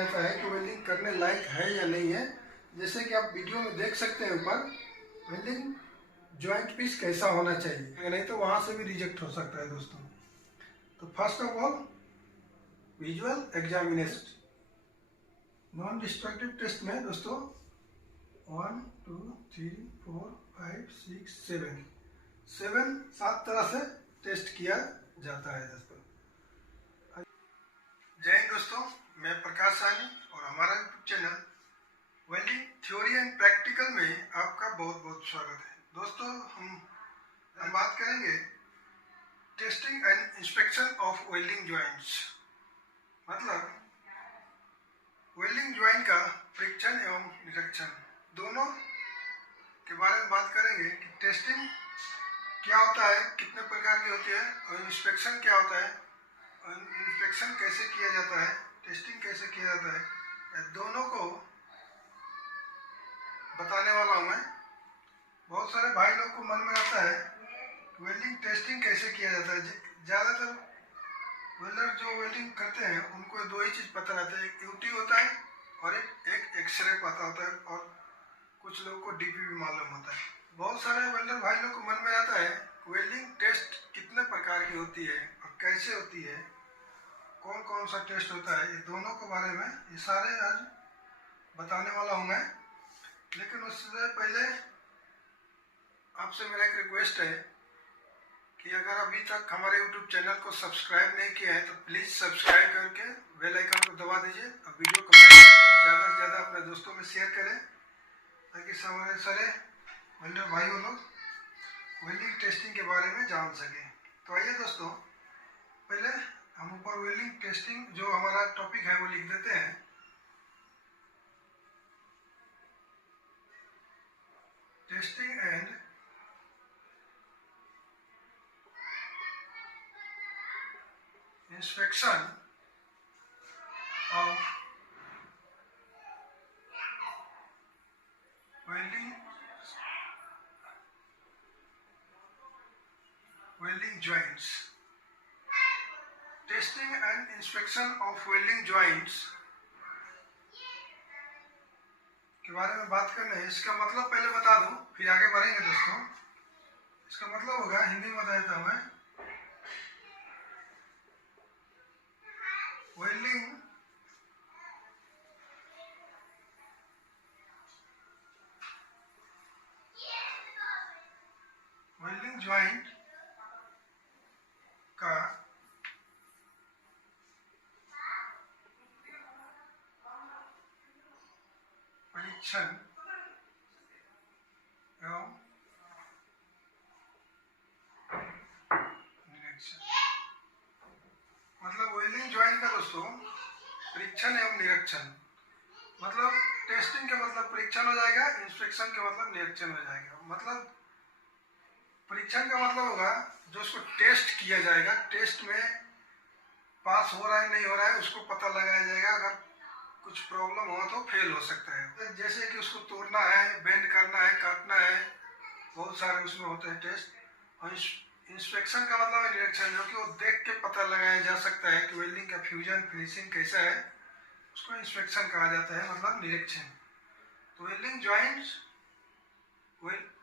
जाता है कि वेल्डिंग करने लायक है या नहीं है। जैसे कि आप वीडियो में देख सकते हैं ऊपर, वेल्डिंग जॉइंट पीस कैसा होना चाहिए, नहीं तो वहाँ से भी रिजेक्ट हो सकता है दोस्तों। तो first of all visual examination non destructive test में दोस्तों 1 2 3 4 5 6 7 तरह से टेस्ट किया जाता है दोस्तों। जय हिंद दोस्तों, मैं प्रकाश सानी और हमारा YouTube channel welding theory and practical में आपका बहुत बहुत स्वागत है। दोस्तों हम बात करेंगे testing and inspection of welding joints, मतलब वेल्डिंग जॉइंट का परीक्षण एवं निरीक्षण दोनों के बारे में बात करेंगे कि टेस्टिंग क्या होता है, कितने प्रकार की होती है, और इंस्पेक्शन क्या होता है, और इंस्पेक्शन कैसे किया जाता है, टेस्टिंग कैसे किया जाता है, दोनों को बताने वाला हूँ मैं। बहुत सारे भाई लोग को मन में आता है वेल्डिंग टेस्टिंग कैसे किया जाता है। ज़्यादातर वेल्डर जो वेल्डिंग करते हैं उनको दो ही चीज़ पता रहता है, एक यूटी होता है और एक एक्सरे पता होता है, और कुछ लोगों को डीपी भी मालूम होता है। बहुत सारे वेल्डर भाई लोग को मन में आता है वेल्डिंग टेस्ट कितने प्रकार की होती है और कैसे होती है, कौन कौन सा टेस्ट होता है, ये दोनों के बारे में ये सारे आज बताने वाला हूँ मैं। लेकिन उससे पहले आपसे मेरा एक रिक्वेस्ट है कि अगर अभी तक हमारे YouTube चैनल को सब्सक्राइब नहीं किया है तो प्लीज़ सब्सक्राइब करके बेल आइकन को दबा दीजिए और वीडियो को लाइक करके ज़्यादा से ज़्यादा अपने दोस्तों में शेयर करें, ताकि हमारे सारे वेल्डर भाई लोग वेल्डिंग टेस्टिंग के बारे में जान सकें। तो आइए दोस्तों, पहले हम ऊपर वेल्डिंग टेस्टिंग जो हमारा टॉपिक है वो लिख देते हैं। Testing and inspection of welding joints. Testing and inspection of welding joints के बारे में बात करने हैं। इसका मतलब पहले बता दूं, फिर आगे बढ़ेंगे दोस्तों। इसका मतलब होगा, हिंदी में बता देता हूं मैं, वेल्डिंग जॉइंट का परीक्षण एवं निरीक्षण, मतलब वेल्डिंग जॉइंट का दोस्तों परीक्षण एवं निरीक्षण, मतलब टेस्टिंग का मतलब परीक्षण हो जाएगा, इंस्पेक्शन का मतलब निरीक्षण हो जाएगा। मतलब परीक्षण का मतलब होगा जो उसको टेस्ट किया जाएगा, टेस्ट में पास हो रहा है नहीं हो रहा है उसको पता लगाया जाएगा। अगर कुछ प्रॉब्लम हो तो फेल हो सकता है, जैसे कि उसको तोड़ना है, बेंड करना है, काटना है, बहुत सारे उसमें होते हैं टेस्ट। और इंस्पेक्शन का मतलब है निरीक्षण, जो कि वो देख के पता लगाया जा सकता है कि वेल्डिंग का फ्यूजन फिनिशिंग कैसा है, उसको इंस्पेक्शन कहा जाता है, मतलब निरीक्षण। तो welding joints,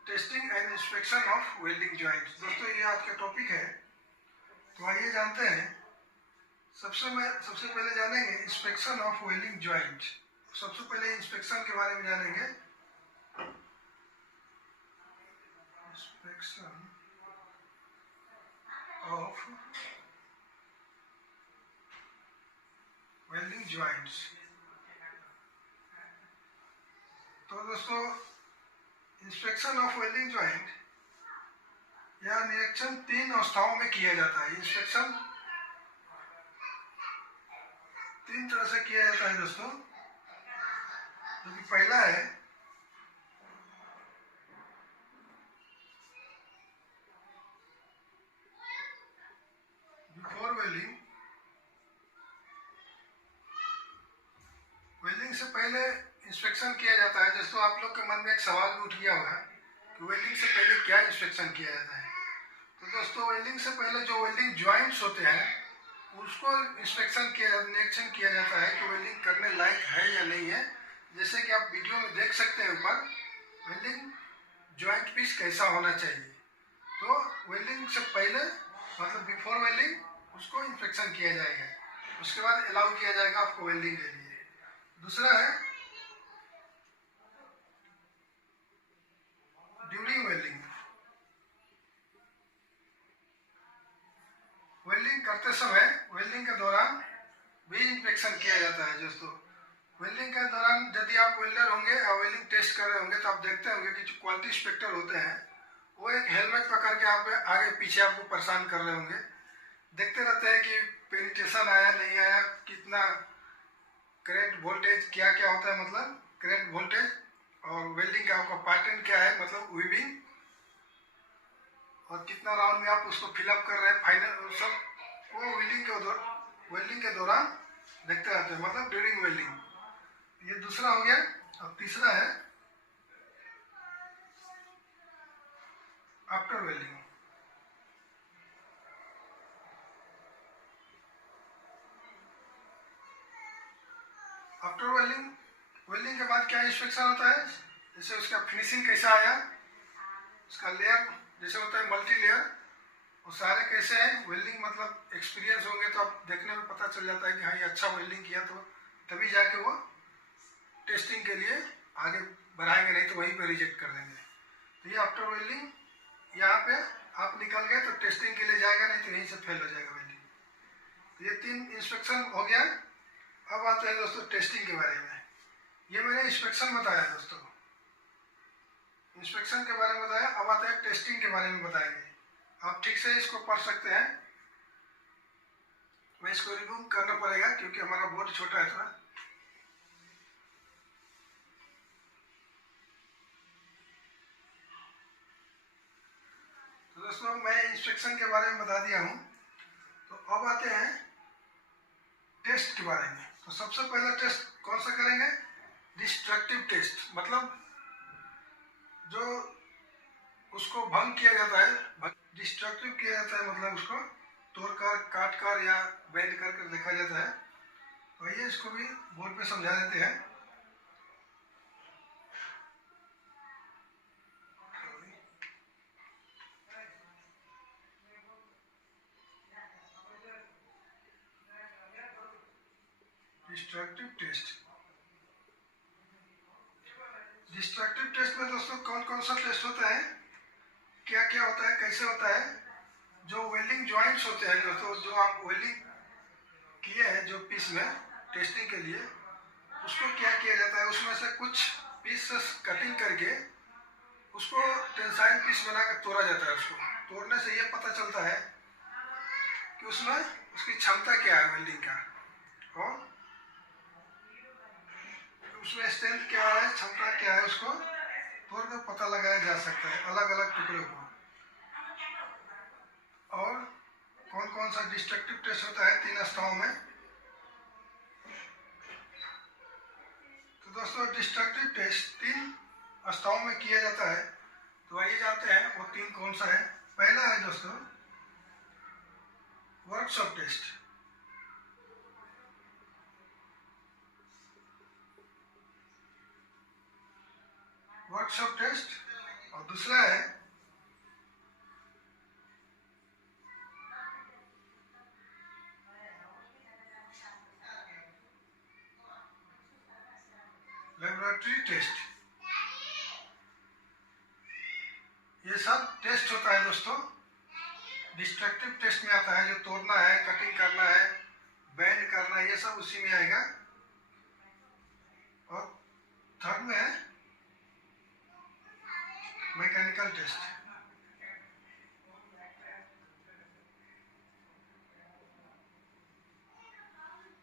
testing and inspection of welding joints, दोस्तों ये आज का टॉपिक है। तो आइए जानते हैं, सबसे पहले जानेंगे इंस्पेक्शन ऑफ वेल्डिंग जॉइंट। सबसे पहले इंस्पेक्शन के बारे में जानेंगे। Inspection of welding joints. तो दोस्तों इंस्पेक्शन ऑफ वेल्डिंग जॉइंट या निरीक्षण तीन अवस्थाओं में किया जाता है। इंस्पेक्शन तीन तरह से किया जाता है दोस्तों, जो कि पहला है बिफोर वेल्डिंग। वेल्डिंग से पहले इंस्पेक्शन किया जाता है। दोस्तों आप लोग के मन में एक सवाल भी उठ गया होगा कि वेल्डिंग से पहले क्या इंस्पेक्शन किया जाता है। तो दोस्तों वेल्डिंग से पहले जो वेल्डिंग जॉइंट्स होते हैं उसको इंस्पेक्शन किया, निरीक्षण किया जाता है कि वेल्डिंग करने लायक जैसे कि आप वीडियो में देख सकते हैं ऊपर वेल्डिंग जॉइंट पीस कैसा होना चाहिए। तो वेल्डिंग से पहले मतलब बिफोर वेल्डिंग उसको इंस्पेक्शन किया जाएगा, उसके बाद अलाउ किया जाएगा आपको वेल्डिंग के लिए। दूसरा है ड्यूरिंग वेल्डिंग। वेल्डिंग करते समय वेल्डिंग के दौरान भी इंस्पेक्शन किया जाता है दोस्तों। वेल्डिंग के दौरान यदि आप वेल्डर होंगे या वेल्डिंग टेस्ट कर रहे होंगे तो आप देखते होंगे कि जो क्वालिटी इंस्पेक्टर होते हैं वो एक हेलमेट पकड़ के आप आगे पीछे आपको परेशान कर रहे होंगे, देखते रहते हैं कि पेनिट्रेशन आया नहीं आया, कितना करेंट वोल्टेज क्या क्या होता है, मतलब करेंट वोल्टेज, और वेल्डिंग का आपका पैटर्न क्या है मतलब वीविंग, और कितना राउंड में आप उसको फिलअप कर रहे हैं फाइनल, सब वो वेल्डिंग के दौरान देखते रहते हैं, मतलब ड्यूरिंग वेल्डिंग। ये दूसरा हो गया। और तीसरा है आफ्टर वेल्डिंग। आफ्टर वेल्डिंग के बाद क्या इंस्पेक्शन होता है, जैसे उसका फिनिशिंग कैसा आया, उसका लेयर जैसे होता है मल्टी लेयर, वो सारे कैसे हैं, वेल्डिंग मतलब एक्सपीरियंस होंगे तो आप देखने में पता चल जाता है कि हाँ ये अच्छा वेल्डिंग किया, तो तभी जाके वो टेस्टिंग के लिए आगे बढ़ाएंगे, नहीं तो वहीं पे रिजेक्ट कर देंगे। तो ये आफ्टर वेल्डिंग, यहाँ पे आप निकल गए तो टेस्टिंग के लिए जाएगा, नहीं तो यहीं से फेल हो जाएगा वेल्डिंग। तो ये 3 इंस्पेक्शन हो गया। अब आते हैं दोस्तों टेस्टिंग के बारे में। ये मैंने इंस्पेक्शन बताया दोस्तों, इंस्पेक्शन के बारे में बताया। अब आते हैं टेस्टिंग के बारे में बताएंगे। आप ठीक से इसको पढ़ सकते हैं। मैं इसको रिमूव करना पड़ेगा क्योंकि हमारा बोर्ड छोटा है थोड़ा। तो दोस्तों मैं इंस्पेक्शन के बारे में बता दिया हूँ। तो अब आते हैं टेस्ट के बारे में। तो सबसे पहला टेस्ट कौन सा करेंगे, डिस्ट्रक्टिव टेस्ट, मतलब जो उसको भंग किया जाता है, डिस्ट्रक्टिव किया जाता है, मतलब उसको तोड़कर काट कर या बेंड कर देखा जाता है। तो ये इसको भी बोर्ड पे समझा देते हैं। डिस्ट्रक्टिव टेस्ट, डिस्ट्रक्टिव टेस्ट में दोस्तों कौन कौन सा टेस्ट होता है, क्या क्या होता है, कैसे होता है। जो वेल्डिंग जॉइंट्स होते हैं दोस्तों, जो आप वेल्डिंग किए हैं जो पीस में टेस्टिंग के लिए, उसको क्या किया जाता है, उसमें से कुछ पीस कटिंग करके उसको टेंसाइल पीस बनाकर तोड़ा जाता है। उसको तोड़ने से ये पता चलता है कि उसमें उसकी क्षमता क्या है वेल्डिंग का, और उसमें स्ट्रेंथ क्या है, क्षमता क्या है, उसको तोड़ कर पता लगाया जा सकता है अलग अलग टुकड़े को। और कौन कौन सा डिस्ट्रक्टिव टेस्ट होता है 3 अवस्थाओं में। तो दोस्तों डिस्ट्रक्टिव टेस्ट 3 अवस्थाओं में किया जाता है। तो आइए जानते हैं वो 3 कौन सा है। पहला है दोस्तों वर्कशॉप टेस्ट। Workshop test. और दूसरा है लेबोरेटरी टेस्ट। ये सब टेस्ट होता है दोस्तों, डिस्ट्रक्टिव टेस्ट में आता है, जो तोड़ना है, कटिंग करना है, बेंड करना है, ये सब उसी में आएगा। और थर्ड में है मैकेनिकल टेस्ट।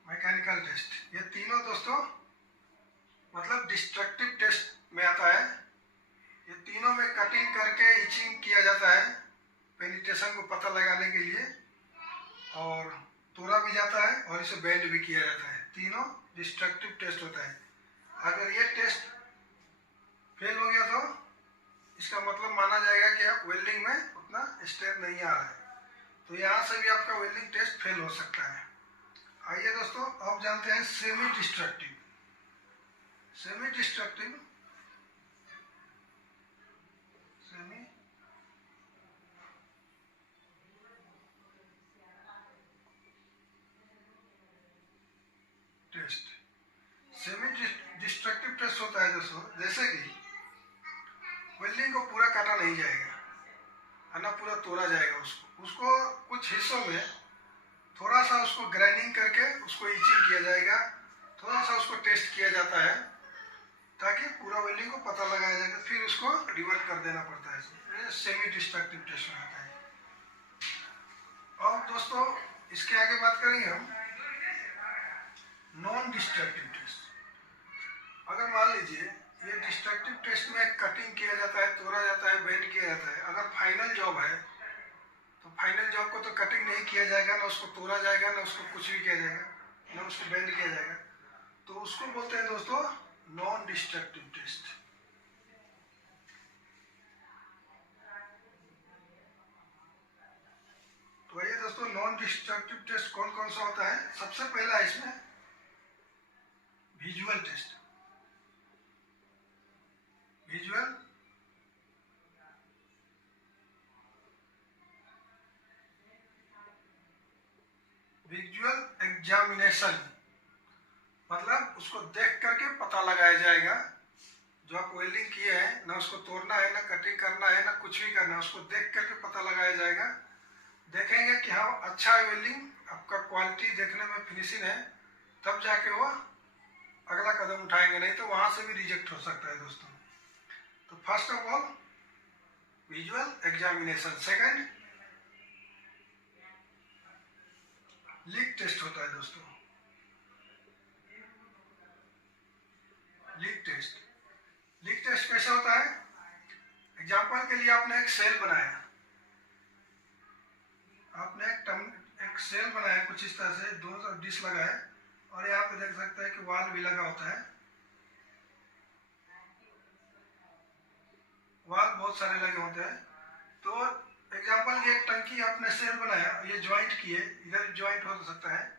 मैकेनिकल टेस्ट, ये तीनों दोस्तों मतलब डिस्ट्रक्टिव टेस्ट में आता है। ये तीनों में कटिंग करके इचिंग किया जाता है पेनिट्रेशन को पता लगाने के लिए, और तोड़ा भी जाता है और इसे बेंड भी किया जाता है। तीनों डिस्ट्रक्टिव टेस्ट होता है। अगर ये टेस्ट फेल हो गया तो इसका मतलब माना जाएगा कि आप वेल्डिंग में उतना स्ट्रेंथ नहीं आ रहा है, तो यहाँ से भी आपका वेल्डिंग टेस्ट फेल हो सकता है। आइए दोस्तों अब जानते हैं semi destructive. Semi destructive test. Semi destructive test होता है दोस्तों, जैसे कि वेल्डिंग को पूरा काटा नहीं जाएगा है ना, पूरा तोड़ा जाएगा, उसको कुछ हिस्सों में थोड़ा सा उसको ग्राइंडिंग करके उसको इचिंग किया जाएगा, थोड़ा सा उसको टेस्ट किया जाता है ताकि पूरा वेल्डिंग को पता लगाया जाएगा, फिर उसको रिवर्ट कर देना पड़ता है। सेमी डिस्ट्रक्टिव टेस्ट होता है। और दोस्तों इसके आगे बात करेंगे हम नॉन डिस्ट्रक्टिव टेस्ट। अगर मान लीजिए ये डिस्ट्रक्टिव टेस्ट में कटिंग किया जाता है, तोड़ा जाता है, बेंड किया जाता है, अगर फाइनल जॉब है तो फाइनल जॉब को तो कटिंग नहीं किया जाएगा, ना उसको तोड़ा जाएगा, ना उसको कुछ भी किया जाएगा, ना उसको बेंड किया जाएगा, तो उसको बोलते हैं दोस्तों नॉन डिस्ट्रक्टिव टेस्ट। तो ये दोस्तों नॉन डिस्ट्रक्टिव टेस्ट कौन कौन सा होता है। सबसे पहला इसमें विजुअल टेस्ट। विजुअल एग्जामिनेशन मतलब उसको देख करके पता लगाया जाएगा, जो आप वेल्डिंग किए हैं, ना उसको तोड़ना है, ना कटिंग करना है, ना कुछ भी करना है, उसको देख करके पता लगाया जाएगा। देखेंगे कि हाँ अच्छा है वेल्डिंग, आपका क्वालिटी देखने में फिनिशिंग है, तब जाके वो अगला कदम उठाएंगे, नहीं तो वहां से भी रिजेक्ट हो सकता है दोस्तों। तो first of all visual examination. Second leak test होता है दोस्तों। लीक टेस्ट कैसे होता है। एग्जाम्पल के लिए आपने एक सेल बनाया, एक सेल बनाया कुछ इस तरह से, दोनों तरफ डिश लगा है, और यहाँ पे देख सकते हैं कि वाल भी लगा होता है, वाल बहुत सारे लगे होते हैं। तो एग्जाम्पल की एक टंकी आपने सेल बनाया, ये ज्वाइंट किए, इधर ज्वाइंट हो सकता है।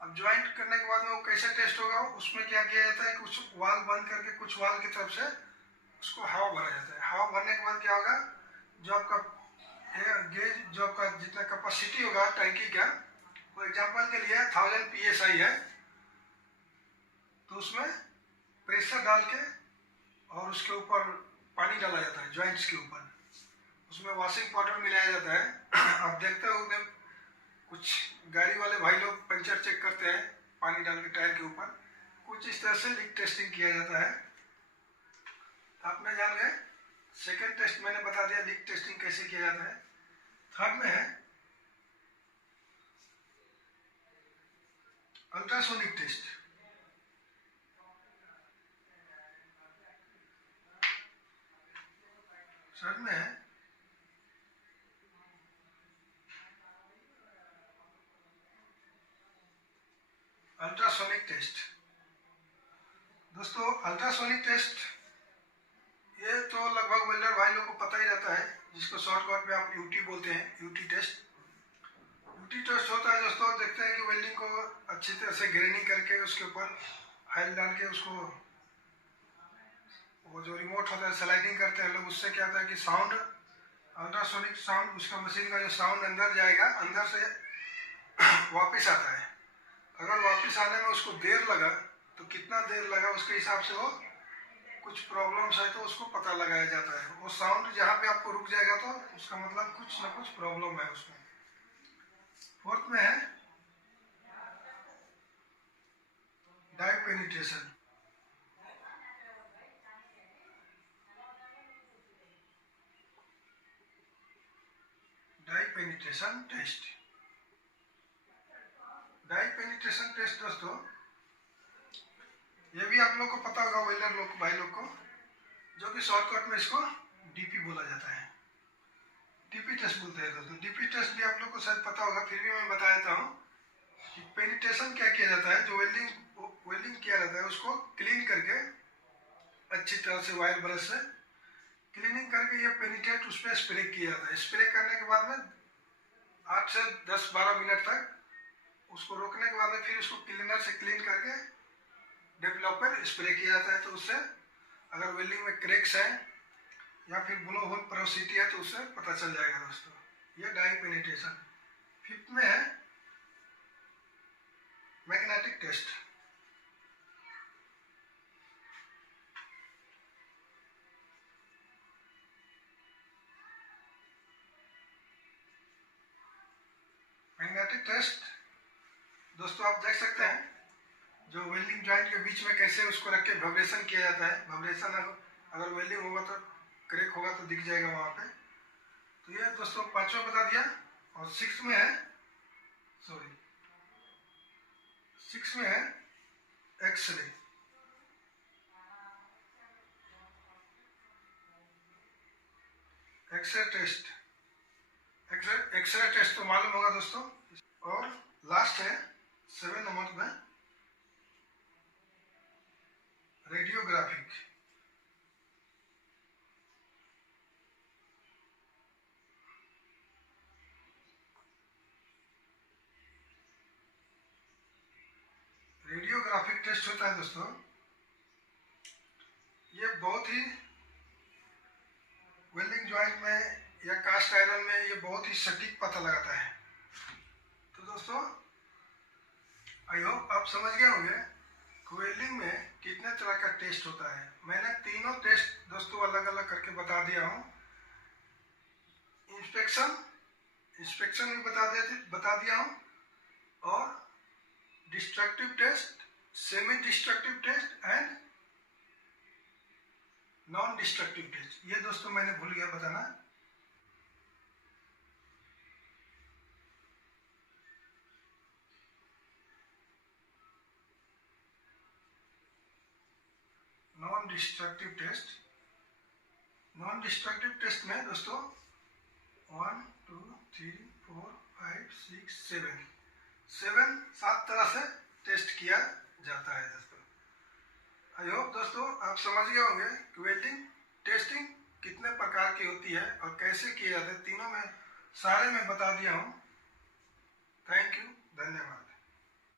अब ज्वाइंट करने के बाद में वो कैसे टेस्ट होगा, उसमें क्या किया जाता है, कुछ वाल बंद करके कुछ वाल की तरफ से उसको हवा भरा जाता है। हवा भरने के बाद क्या होगा, जो आपका गेज, जो आपका जितना कैपेसिटी होगा टंकी का, वो एग्जाम्पल के लिए 1000 PSI है, तो उसमें प्रेशर डाल के और उसके ऊपर पानी डाला जाता है ज्वाइंट्स के ऊपर, उसमें वॉशिंग पाउडर मिलाया जाता है। आप देखते हो कुछ गाड़ी वाले भाई लोग पंचर चेक करते हैं पानी डाल के टायर के ऊपर, कुछ इस तरह से लीक टेस्टिंग किया जाता है। आपने जान गए। सेकेंड टेस्ट मैंने बता दिया लीक टेस्टिंग कैसे किया जाता है। थर्ड में है अल्ट्रासोनिक टेस्ट। थर्ड में है अल्ट्रासोनिक टेस्ट। दोस्तों अल्ट्रासोनिक टेस्ट ये तो लगभग वेल्डर भाई लोग को पता ही रहता है, जिसको शॉर्टकट में आप यूटी बोलते हैं, यूटी टेस्ट। यूटी टेस्ट होता है दोस्तों, देखते हैं कि वेल्डिंग को अच्छी तरह से ग्रेनिंग करके उसके ऊपर ऑयल डाल के उसको, वो जो रिमोट होता है स्लाइडिंग करते हैं लोग, उससे क्या होता है कि साउंड, अल्ट्रासोनिक साउंड, उसका मशीन का जो साउंड अंदर जाएगा, अंदर से वापस आता है। अगर वापस आने में उसको देर लगा तो कितना देर लगा उसके हिसाब से वो कुछ प्रॉब्लम्स है तो उसको पता लगाया जाता है। वो साउंड जहाँ पे आपको रुक जाएगा तो उसका मतलब कुछ ना कुछ प्रॉब्लम है उसमें। फोर्थ में है dye penetration. Dye penetration test. Dye penetration test दोस्तों ये भी आप लोग को पता होगा, वेल्डर लोग भाई लोग को, जो कि शॉर्टकट में इसको डीपी बोला जाता है, डीपी टेस्ट बोलते हैं दोस्तों। डीपी टेस्ट भी आप लोग को शायद पता होगा, फिर भी मैं बता देता हूँ कि पेनिट्रेशन क्या किया जाता है। जो वेल्डिंग किया जाता है उसको क्लीन करके अच्छी तरह से वायर ब्रश से क्लीनिंग करके ये पेनिट्रेट उस पर स्प्रे किया जाता है। स्प्रे करने के बाद में 8 से 10-12 मिनट तक उसको रोकने के बाद में फिर उसको क्लीनर से क्लीन करके डेवलपर स्प्रे किया जाता है, तो उससे अगर वेल्डिंग में क्रैक्स है या फिर ब्लो होल पोरोसिटी है तो उससे पता चल जाएगा दोस्तों। ये डाई पेनिट्रेशन। फिफ्थ में है मैग्नेटिक टेस्ट। मैग्नेटिक टेस्ट दोस्तों आप देख सकते हैं जो वेल्डिंग जॉइंट के बीच में कैसे उसको रख के वाइब्रेशन किया जाता है। वाइब्रेशन अगर वेल्डिंग होगा तो क्रैक होगा तो दिख जाएगा वहाँ पे। तो ये दोस्तों पांचवा बता दिया। और सिक्स में है एक्सरे। एक्सरे टेस्ट तो मालूम होगा दोस्तों। और लास्ट है 7 नंबर में रेडियोग्राफिक। रेडियोग्राफिक टेस्ट होता है दोस्तों, ये बहुत ही वेल्डिंग जॉइंट में या कास्ट आयरन में ये बहुत ही सटीक पता लगाता है। तो दोस्तों आई होप आप समझ गए होंगे कि वेल्डिंग में कितने तरह का टेस्ट होता है। मैंने तीनों टेस्ट दोस्तों अलग अलग करके बता दिया हूँ। इंस्पेक्शन भी बता दिया हूँ, और destructive test, semi destructive test and non destructive test, ये दोस्तों मैंने भूल गया बताना। नॉन डिस्ट्रक्टिव टेस्ट में दोस्तों 1 2 3 4 5 6 7 तरह से टेस्ट किया जाता है दोस्तों। आई होप दोस्तों आप समझ गए होंगे कि वेल्डिंग टेस्टिंग कितने प्रकार की होती है और कैसे किए जाते हैं। तीनों में सारे मैं बता दिया हूँ। थैंक यू, धन्यवाद।